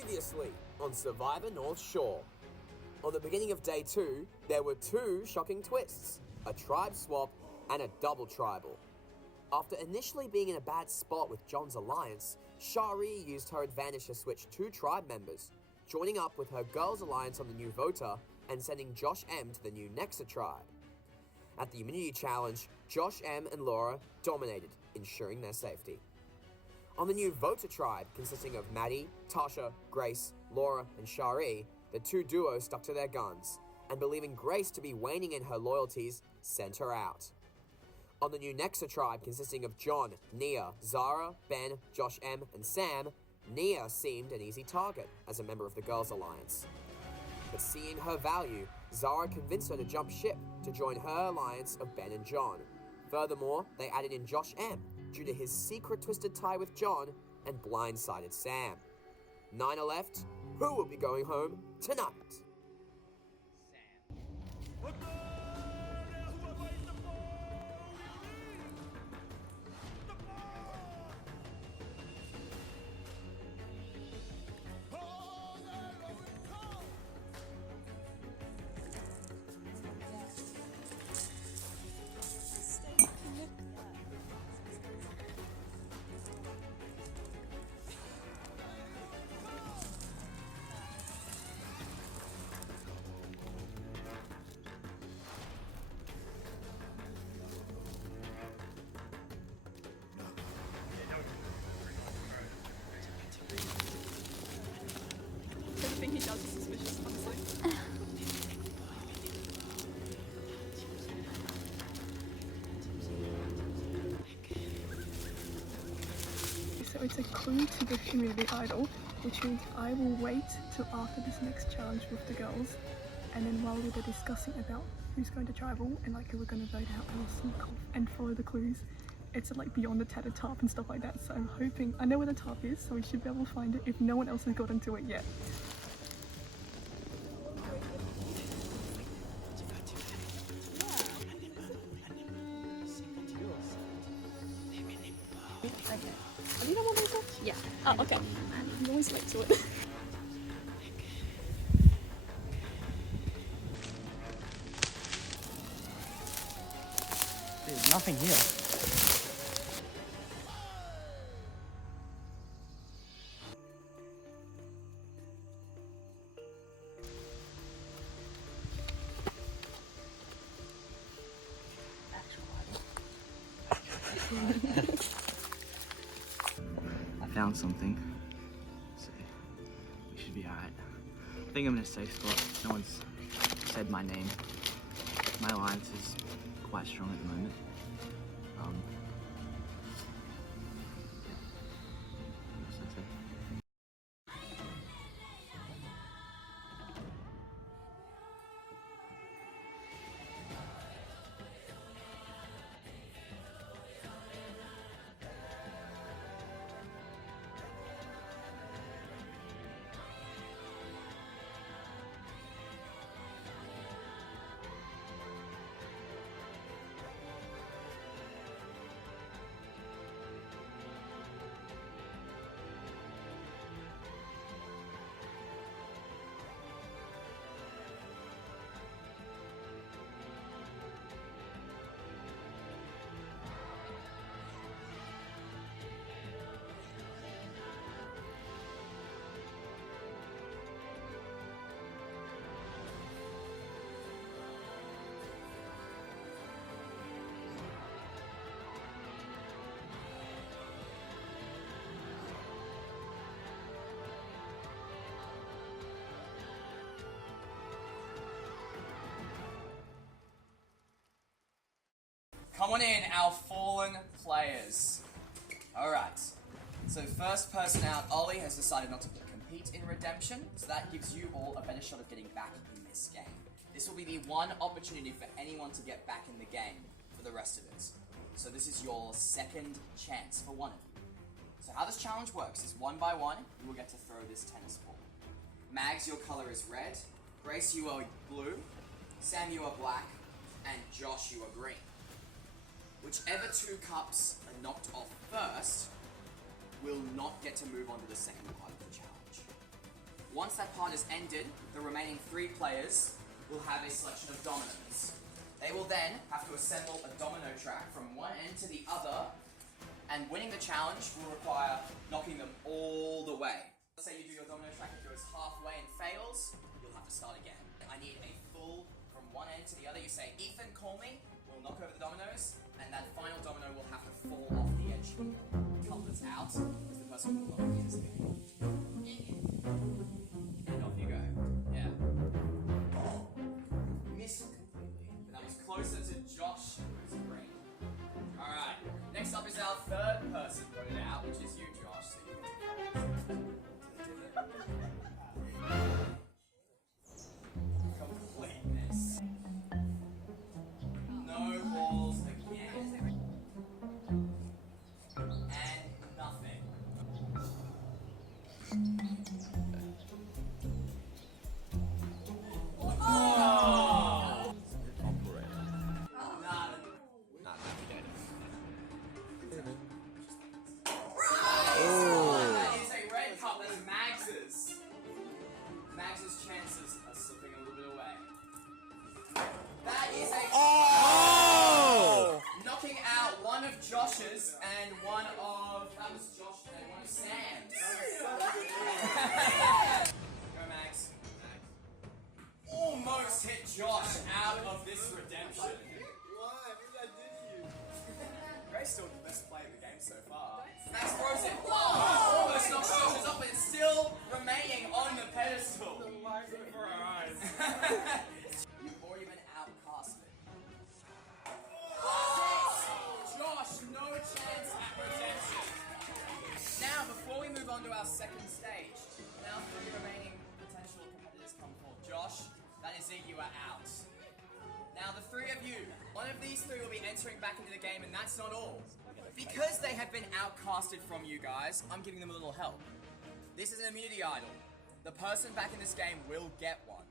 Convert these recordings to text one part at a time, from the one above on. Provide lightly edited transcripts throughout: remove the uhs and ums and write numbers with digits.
Previously on Survivor North Shore. On the beginning of day 2, there were 2 shocking twists, a tribe swap and a double tribal. After initially being in a bad spot with John's alliance, Shore used her advantage to switch 2 tribe members, joining up with her girls' alliance on the new voter and sending Josh M to the new Nexa tribe. At the immunity challenge, Josh M and Laura dominated, ensuring their safety. On the new voter tribe, consisting of Maddie, Tasha, Grace, Laura, and Shore, the 2 duos stuck to their guns, and believing Grace to be waning in her loyalties, sent her out. On the new Nexa tribe, consisting of John, Nia, Zara, Ben, Josh M, and Sam, Nia seemed an easy target as a member of the Girls Alliance. But seeing her value, Zara convinced her to jump ship to join her alliance of Ben and John. Furthermore, they added in Josh M due to his secret twisted tie with John and blindsided Sam. 9 are left. Who will be going home tonight? Everything he does is suspicious, honestly. So it's a clue to the community idol, which means I will wait till after this next challenge with the girls, and then while we were discussing about who's going to tribal and like who we're going to vote out, I will sneak off and follow the clues. It's like beyond the tattered tarp and stuff like that, so I'm hoping, I know where the tarp is, so we should be able to find it if no one else has gotten to it yet. Okay. Have you done one of those? Yeah. Oh, okay. I'm always late to it. There's nothing here. I found something, so we should be alright. I think I'm in a safe spot. No one's said my name. My alliance is quite strong at the moment. That's it. Come on in, our fallen players. Alright, so first person out, Ollie, has decided not to compete in Redemption, so that gives you all a better shot of getting back in this game. This will be the one opportunity for anyone to get back in the game for the rest of it. So this is your second chance for one of you. So how this challenge works is 1 by 1, you will get to throw this tennis ball. Mags, your color is red. Grace, you are blue. Sam, you are black. And Josh, you are green. Whichever 2 cups are knocked off first will not get to move on to the second part of the challenge. Once that part is ended, the remaining 3 players will have a selection of dominoes. They will then have to assemble a domino track from one end to the other, and winning the challenge will require knocking them all the way. Let's say you do your domino track, it goes halfway and fails, you'll have to start again. I need a full from one end to the other. You say, Ethan, call me, we'll knock over the dominoes, and that final domino will have to fall off the edge. Couplets out, because the person will not use the game. And off you go. Yeah. Missed completely, but that was closer to Josh, who's green. Alright, next up is our third person voted out, which is you, Josh. So you can completeness. No balls again. And nothing. Oh! That is a red cup. That's Mags's. Mags's chances are slipping a little bit away. That is a knocking out one of Josh's and one of Josh and one of Sam's. Go Mags. Almost hit Josh out of this redemption. Grace still the best player of the game so far. Max throws it. Whoa! Almost knocks Josh's off, but it's still remaining on the pedestal. For our eyes. You've already been outcasted. Josh, no chance at redemption. Now, before we move on to our second stage, now 3 remaining potential competitors come forward. Josh, that is it, you are out. Now, the 3 of you, one of these 3 will be entering back into the game, and that's not all. Because they have been outcasted from you guys, I'm giving them a little help. This is an immunity idol. The person back in this game will get one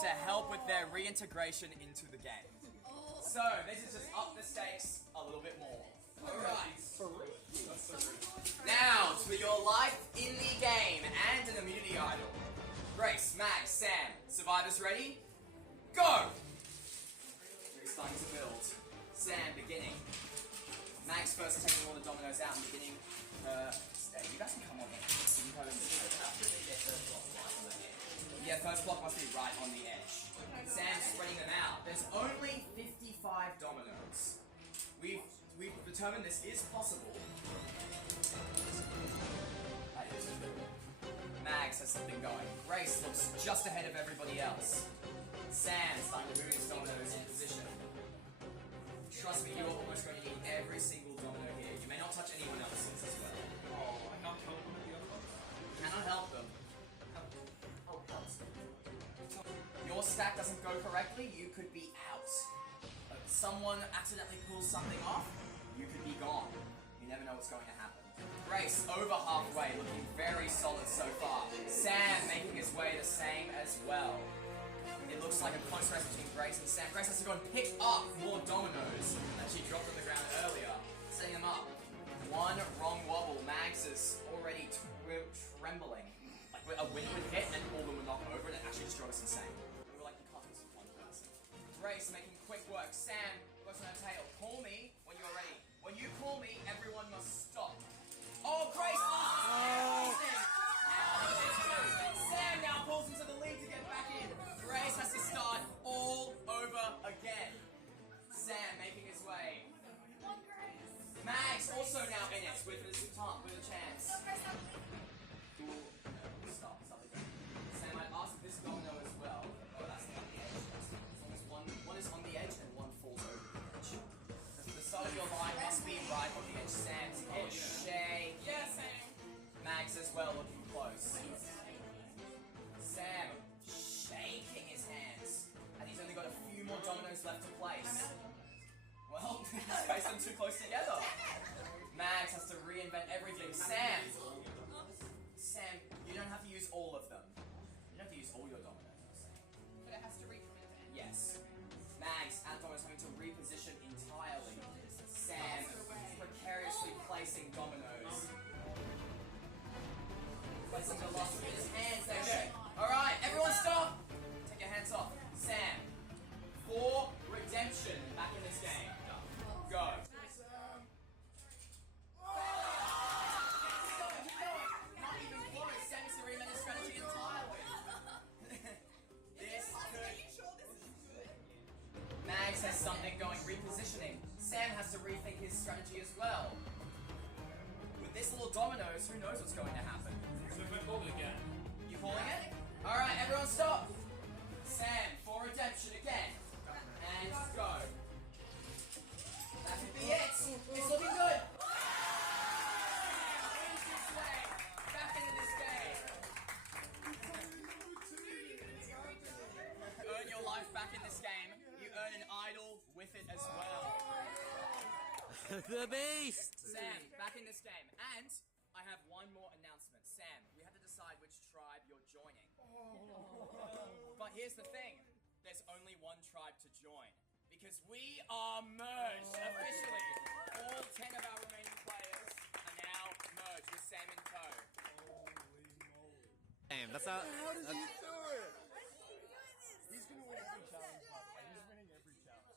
to help with their reintegration into the game. So, this is just up the stakes a little bit more. Alright. Now, to your life in the game and an immunity idol. Grace, Max, Sam, survivors ready? Go! We're starting to build. Sam beginning. Max first taking all the dominoes out and beginning her stage. You guys can come on in. Yeah, first block must be right on the edge. Sam's spreading them out. There's only 55 dominoes. We've determined this is possible. That is true. Mags has something going. Grace looks just ahead of everybody else. Sam's starting to move his dominoes in position. Trust me, you're almost going to need every single domino here. You may not touch anyone else's as well. Oh, I can't help them with the other one. Cannot help them. Your stack doesn't go correctly, you could be out. Someone accidentally pulls something off, you could be gone. You never know what's going to happen. Grace, over halfway, looking very solid so far. Sam making his way the same as well. It looks like a close race between Grace and Sam. Grace has to go and pick up more dominoes that she dropped on the ground earlier, setting them up. One wrong wobble, Mags is already trembling. Like a wind would hit and all of them would knock over and it actually just drove us insane. We were like, you can't do this with one person. Grace making quick work. Sam goes on her tail. Call me when you're ready. When you call me, everyone must stop. Oh, Grace loses everything! Sam now pulls into the lead to get back in. Grace has to start all over again. Sam making his way. Mags also now in it with a chance. Stop again. Sam, I'd ask this domino as well. Oh, that's not the edge. As long as one is on the edge and one falls over the edge. The side of your line must be right on the edge. Sam's edge. Shay. Yes, Sam. Mags as well, looking close. Sam shaking his hands, and he's only got a few more dominoes left to place. Well, he's placed them too close together. Mags has to reinvent everything. Sam, you don't have to use all of them. You don't have to use all your dominoes. But it has to reach from end to end. Yes. Mags and Domino's having to reposition entirely. Sam precariously placing dominoes. Placing the last of his hands, they're shaking. positioning, Sam has to rethink his strategy as well. With this little dominoes, who knows what's going to happen? So if I call it again. You calling it? Alright, everyone stop! Sam, for redemption again. And go. That could be it. It's looking good. Wins this way. Back into this game. Earn your life back in this game. You earn an idol with it as well. The beast! Sam, back in this game. And I have one more announcement. Sam, we have to decide which tribe you're joining. But here's the thing. There's only one tribe to join. Because we are merged officially. All 10 of our remaining players are now merged with Sam in tow. Damn, that's how. How does he do it? He's gonna win every challenge, by the way. He's winning every challenge.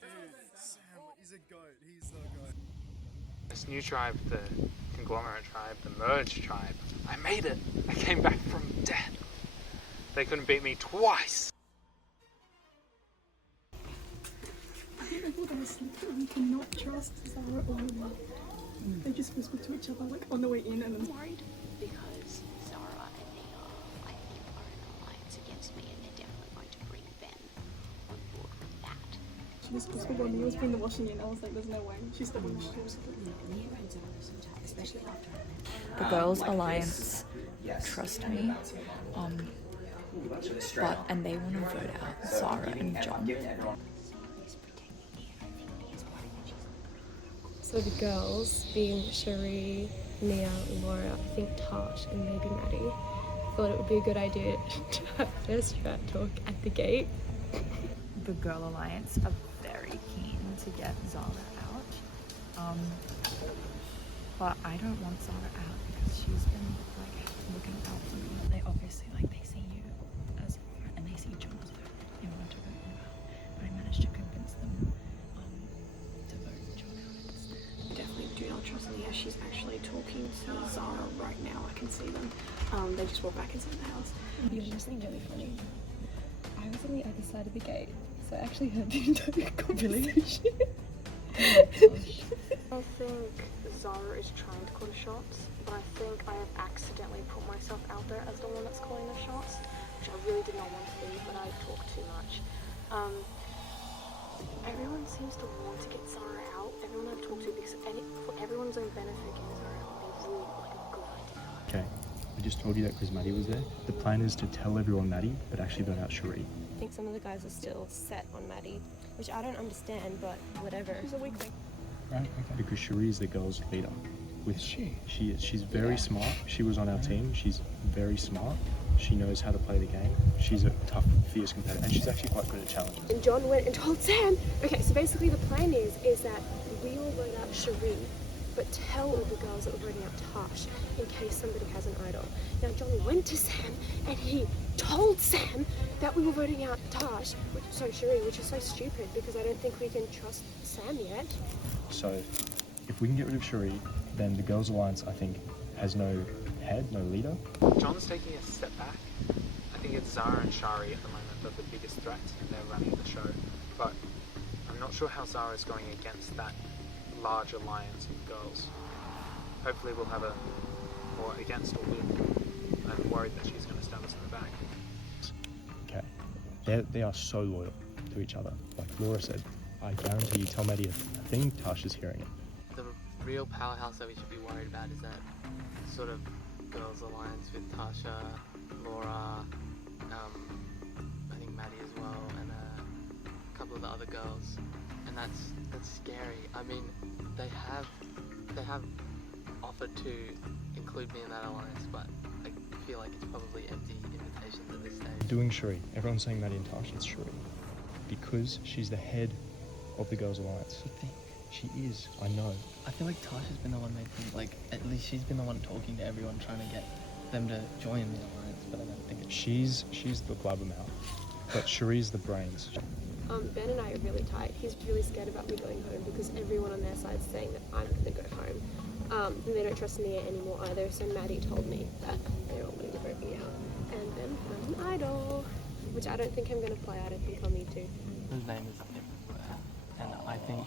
Dude, Sam is a goat. He's the goat. This new tribe, the conglomerate tribe, the merged tribe. I made it! I came back from death. They couldn't beat me twice! I think they thought they were sleeping. You cannot trust Zara or Lila. They just whispered to each other like on the way in and then Worried because Zara and Nia, I think, are in an alliance against me, and they're definitely going to bring Ben on board with that. she just whispered while Nia was putting the washing in. I was like, there's no way. She's the one. She was like, Especially after the girls' alliance trust me, and they want to vote out Zara and John. So the girls, being Cherie, Nia, Laura, I think Tash and maybe Maddie, thought it would be a good idea to have their strat talk at the gate. The girl alliance are very keen to get Zara out, but I don't want Zara out because she's been like looking out for me. They obviously they see you as Laura and they see John as her. They want to vote you out, but I managed to convince them to vote John out instead. definitely do not trust Nia. She's actually talking to Zara right now. I can see them. They just walked back inside the house. You know something really funny? I was on the other side of the gate, so I actually heard the entire conversation. I think Zara is trying to call the shots, but I think I have accidentally put myself out there as the one that's calling the shots, which I really did not want to be, but I talked too much. Everyone seems to want to get Zara out. Everyone I've talked to, because for everyone's own benefit, getting Zara out would be really like a good idea. Okay, I just told you that because Maddie was there. The plan is to tell everyone Maddie, but actually vote out Cherie. I think some of the guys are still set on Maddie, which I don't understand, but whatever. It's a weak thing. Right, okay. Because Cherie is the girls' leader. She is. She's very smart. She was on our team. She's very smart. She knows how to play the game. She's a tough, fierce competitor, and she's actually quite good at challenges. And John went and told Sam. Okay, so basically the plan is that we will vote out Cherie, but tell all the girls that we're voting out Tash in case somebody has an idol. Now John went to Sam and he told Sam that we were voting out Tash, Cherie, which is so stupid because I don't think we can trust Sam yet. So, if we can get rid of Cherie, then the girls' alliance, I think, has no head, no leader. John's taking a step back. I think it's Zara and Shari at the moment that are the biggest threats, and they're running the show. But I'm not sure how Zara is going against that large alliance of girls. Hopefully we'll have a more against or with. I'm worried that she's going to stab us in the back. Okay. They are so loyal to each other. Like Laura said, I guarantee you tell Maddie a thing, Tasha's hearing it. The real powerhouse that we should be worried about is that sort of girls' alliance with Tasha, Laura, I think Maddie as well, and a couple of the other girls, and that's scary. I mean, they have offered to include me in that alliance, but I feel like it's probably empty invitations at this stage. Doing Cherie. Everyone's saying Maddie and Tasha, it's Cherie. Because she's the head of the girls' alliance. You think? She is, I know. I feel like Tasha's been the one making, at least she's been the one talking to everyone, trying to get them to join the alliance, but I don't think it's... She's the blabbermouth, but Cherie's the brains. Ben and I are really tight. He's really scared about me going home because everyone on their side is saying that I'm going to go home. And they don't trust Nia anymore either, so Maddie told me that they're all going to vote me out. And then I'm an idol. which I don't think I'm going to play. I don't think I'll need to. His name is everywhere. And I think...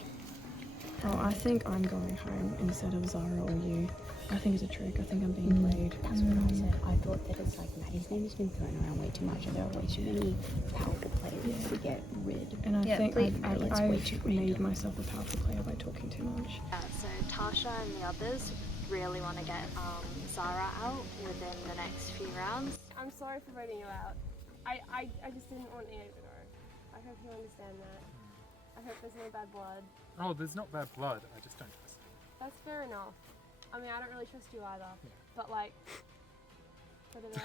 Oh, I think I'm going home instead of Zara or you. I think it's a trick. I think I'm being played. That's what I said. I thought that it's like Maddie's name has been thrown around way too much, and there are way too many powerful players to get rid. And I think I've made myself a powerful player by talking too much. So Tasha and the others really want to get Zara out within the next few rounds. I'm sorry for voting you out. I just didn't want Ian to go. I hope you understand that. I hope there's no bad blood. Oh, there's not bad blood. I just don't trust you. That's fair enough. I mean, I don't really trust you either. Yeah. But like, put it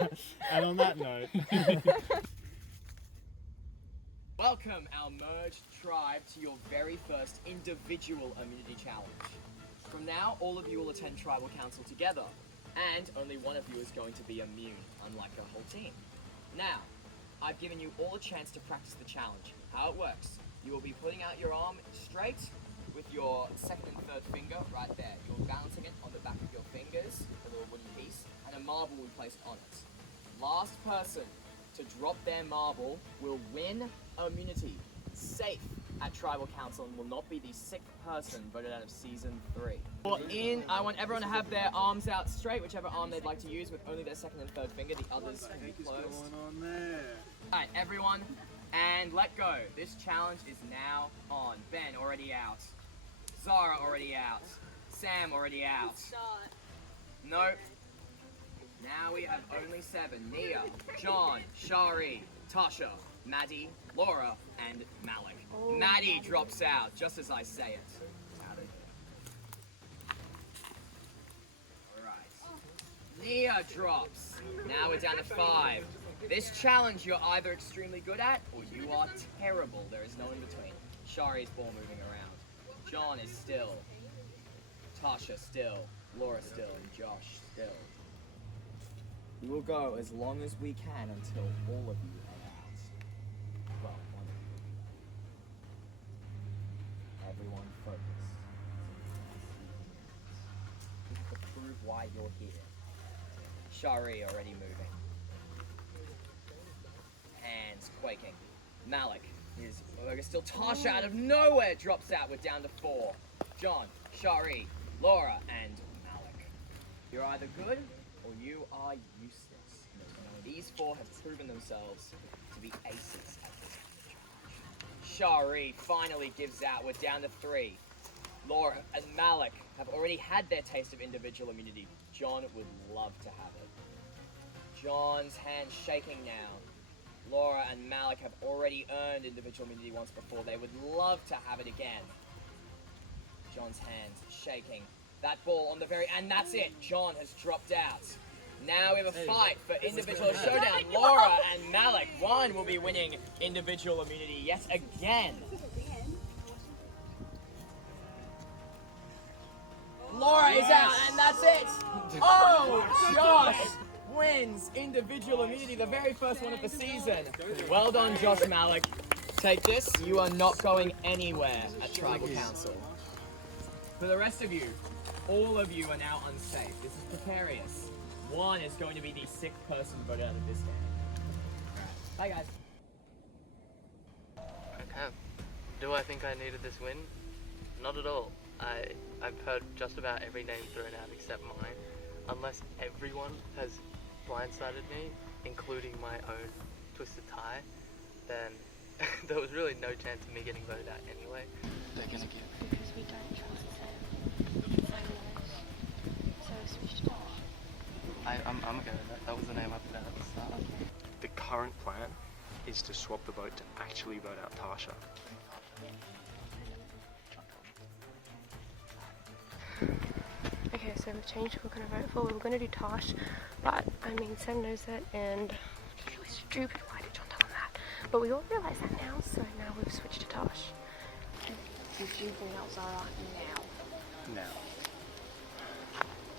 out. And on that note... Welcome, our merged tribe, to your very first individual immunity challenge. From now, all of you will attend tribal council together, and only one of you is going to be immune, unlike a whole team. Now, I've given you all a chance to practice the challenge. How it works, you will be putting out your arm straight with your second and third finger right there. You're balancing it on the back of your fingers, a little wooden piece, and a marble will be placed on it. Last person to drop their marble will win immunity. Safe at tribal council and will not be the sixth person voted out of season 3. I want everyone to have their arms out straight, whichever arm they'd like to use, with only their second and third finger. The others can be closed. What's going on there? Alright, everyone, and let go. This challenge is now on. Ben already out. Zara already out. Sam already out. Nope. Now we have only 7. Nia, John, Shari, Tasha, Maddie, Laura, and Malik. Maddie drops out, just as I say it. Alright. Nia drops. Now we're down to 5. This challenge you're either extremely good at, or you are terrible. There is no in between. Shari's ball moving around. John is still. Tasha still. Laura still. And Josh still. We will go as long as we can until all of you are out. Well, one of you. Everyone focus. To prove why you're here. Shari already moving. Hands quaking. Malik is still. Tasha out of nowhere drops out. We're down to 4. John, Shari, Laura, and Malik. You're either good or you are useless. These 4 have proven themselves to be aces at this challenge. Shari finally gives out. We're down to 3. Laura and Malik have already had their taste of individual immunity. John would love to have it. John's hand shaking now. Laura and Malik have already earned individual immunity once before. They would love to have it again. John's hands shaking. That ball on the and that's it. John has dropped out. Now we have a fight for individual showdown. Laura and Malik. One will be winning individual immunity yet again. Laura is out, and that's it. Oh, Josh wins individual immunity, the very first one of the season. Well done, Josh Malik. Take this. You are not going anywhere at Tribal Council. For the rest of you, all of you are now unsafe. This is precarious. One is going to be the 6th person voted out of this game. Bye, guys. Okay. Do I think I needed this win? Not at all. I've heard just about every name thrown out except mine. Unless everyone has blindsided me, including my own twisted tie, then there was really no chance of me getting voted out anyway. They're gonna get... Because we don't trust Sam. So switch to Tosh. I'm okay with that. That was the name I put out at the start. Okay. The current plan is to swap the vote to actually vote out Tasha. Okay, so we've changed who we're going to vote for. We were going to do Tosh, but I mean, Sam knows it, and it's really stupid. Why did John tell him that? But we all realise that now, so now we've switched to Tosh. Would you bring out Zara now? Now.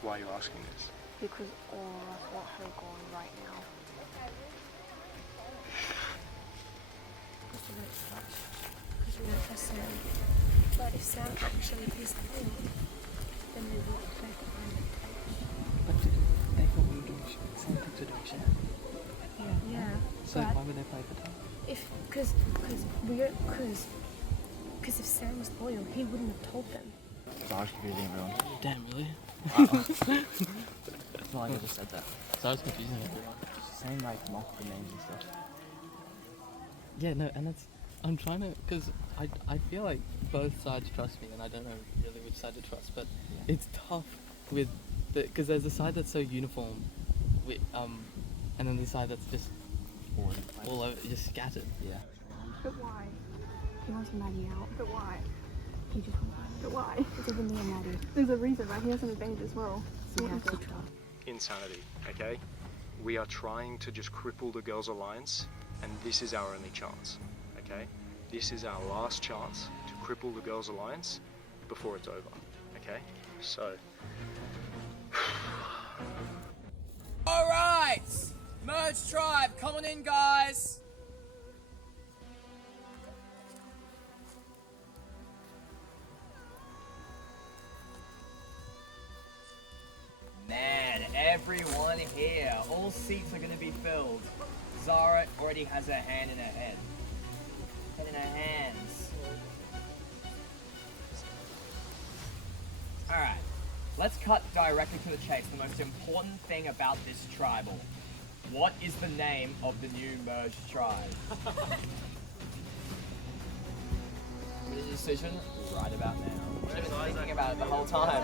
Why are you asking this? Because all of us want her gone right now. Because we don't trust Sam. But if Sam actually is the thing, then we will take behind it. But they thought we were doing something to do, Yeah. So Because if Sam was loyal, he wouldn't have told them. Zara's confusing everyone. Damn, really? It's not like I just said that. Zara's confusing everyone. She's saying like multiple names and stuff. Yeah, no, and that's... I'm trying to... Because I feel like both sides trust me, and I don't know really which side to trust, but it's tough with... Because there's a side that's so uniform, with, and then the side that's just all over, just scattered. Yeah. But why? He wants Maddie out. But why? He just wants Maddie. But why? It's either me or Maddie. There's a reason, right? He has an advantage as well. So we have to trust. Insanity, okay? We are trying to just cripple the Girls Alliance, and this is our only chance, okay? This is our last chance to cripple the Girls Alliance before it's over, okay? So... Alright! Merge tribe, come on in, guys! Man, everyone here. All seats are gonna be filled. Zara already has her hand in her head. Head in her hands. Alright. Let's cut directly to the chase. The most important thing about this tribal. What is the name of the new merged tribe? Made a decision right about now. Should have been thinking about it the whole time.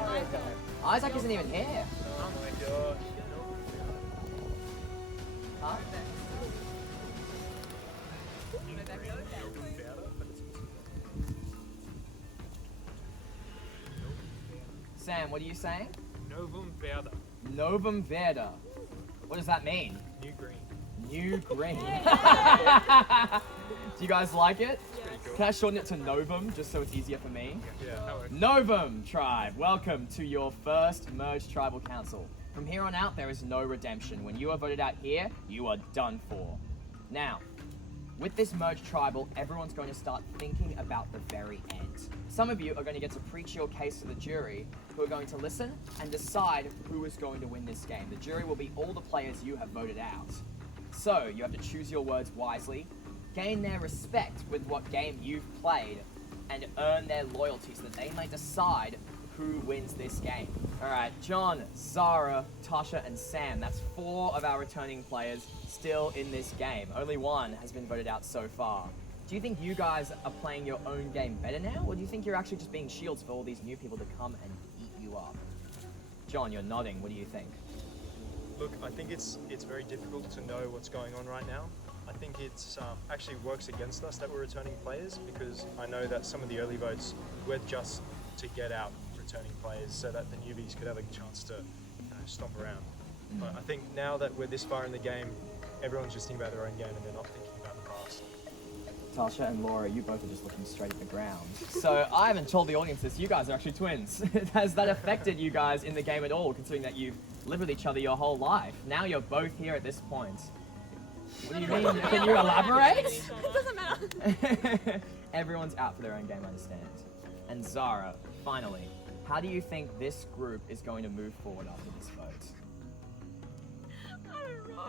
Isaac isn't even here. Oh my god. Huh? Sam, what are you saying? Novum Verde. Novum Verde. What does that mean? New green. New green. Do you guys like it? Can I shorten it to Novum, just so it's easier for me? Yeah, that works. Novum tribe, welcome to your first merged tribal council. From here on out, there is no redemption. When you are voted out here, you are done for. Now, with this merged tribal, everyone's going to start thinking about the very end. Some of you are going to get to preach your case to the jury, who are going to listen and decide who is going to win this game. The jury will be all the players you have voted out. So, you have to choose your words wisely, gain their respect with what game you've played, and earn their loyalty so that they may decide who wins this game. Alright, John, Zara, Tasha, and Sam. That's 4 of our returning players still in this game. Only 1 has been voted out so far. Do you think you guys are playing your own game better now, or do you think you're actually just being shields for all these new people to come and eat you up? John, you're nodding. What do you think? Look, I think it's very difficult to know what's going on right now. I think it's actually works against us that we're returning players, because I know that some of the early votes were just to get out returning players so that the newbies could have a chance to stomp around. But I think now that we're this far in the game, everyone's just thinking about their own game and they're not thinking about the past. Tasha and Laura, you both are just looking straight at the ground. So I haven't told the audience this, you guys are actually twins. Has that affected you guys in the game at all, considering that you've lived with each other your whole life? Now you're both here at this point. What do you mean? Can you elaborate? It doesn't matter. Everyone's out for their own game, I understand. And Zara, finally, how do you think this group is going to move forward after this vote? I don't know.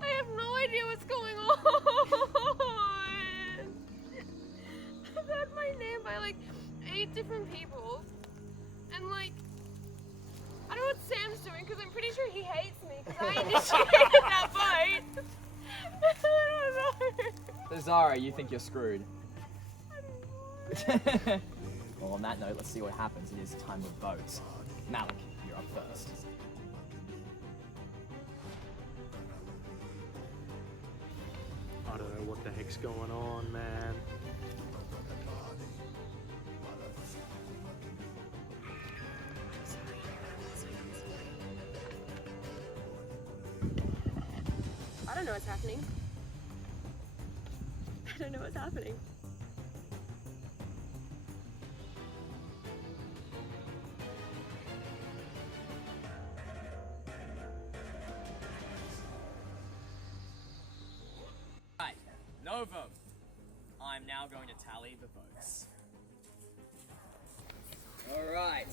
I have no idea what's going on. I've had my name by like 8 different people. And like, I don't know what Sam's doing because I'm pretty sure he hates me because I initiated that vote. I don't know. So Zara, you think you're screwed? Well, on that note, let's see what happens. It is time to vote. Malik, you're up first. I don't know what the heck's going on, man. I don't know what's happening. I don't know what's happening. Right, Novum. I'm now going to tally the votes. Alright.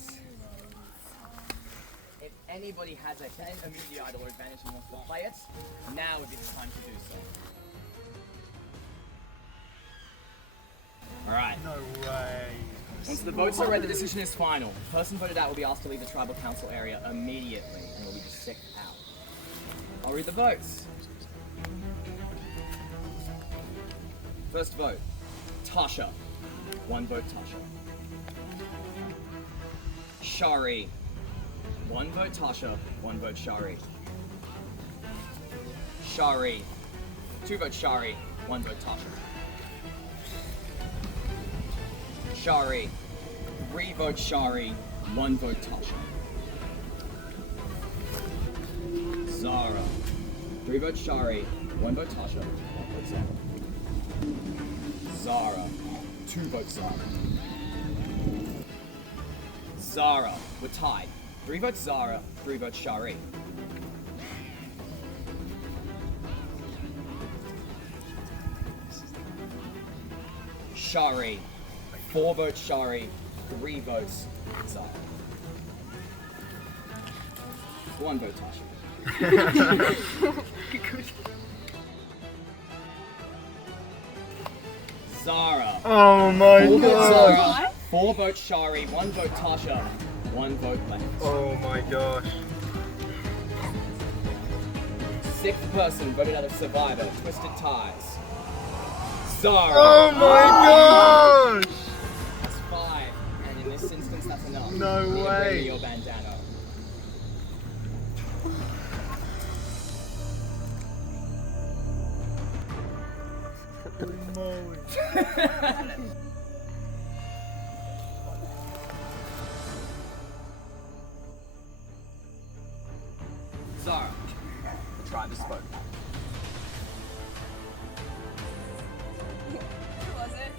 If anybody has a immunity idol or advantage and wants to play it, now would be the time to do so. Alright. No way. Once the votes are read, the decision is final. The person voted out will be asked to leave the tribal council area immediately and will be just sicked out. I'll read the votes. First vote, Tasha. 1 vote Tasha. Shari. 1 vote Tasha, 1 vote Shari. Shari. 2 votes Shari, 1 vote Tasha. Shari. 3 votes Shari, 1 vote Tasha. Zara. 3 votes Shari, 1 vote Tasha, 1 vote Zara. Zara. 2 votes Zara. Zara. We're tied. 3 votes Zara, 3 votes Shari. Shari. 4 votes Shari, 3 votes Zara. 1 vote Tasha. Zara. Oh my 4 votes god. Zara, 4 votes Shari, 1 vote Tasha, 1 vote left. Oh my gosh. 6th person voted out of Survivor, Twisted Ties. Zara. Oh my gosh. That's 5, and in this instance, that's enough. No You need to way. wear your bandana. Holy moly. Zara, the tribe has spoken. Who was it?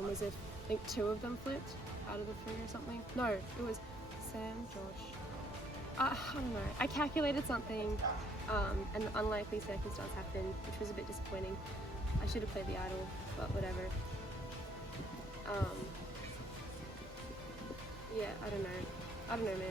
Was it, I think 2 of them flipped out of the 3 or something? No, it was Sam, Josh. I don't know. I calculated something, and the unlikely circumstance happened, which was a bit disappointing. I should have played the idol, but whatever. Yeah, I don't know, man.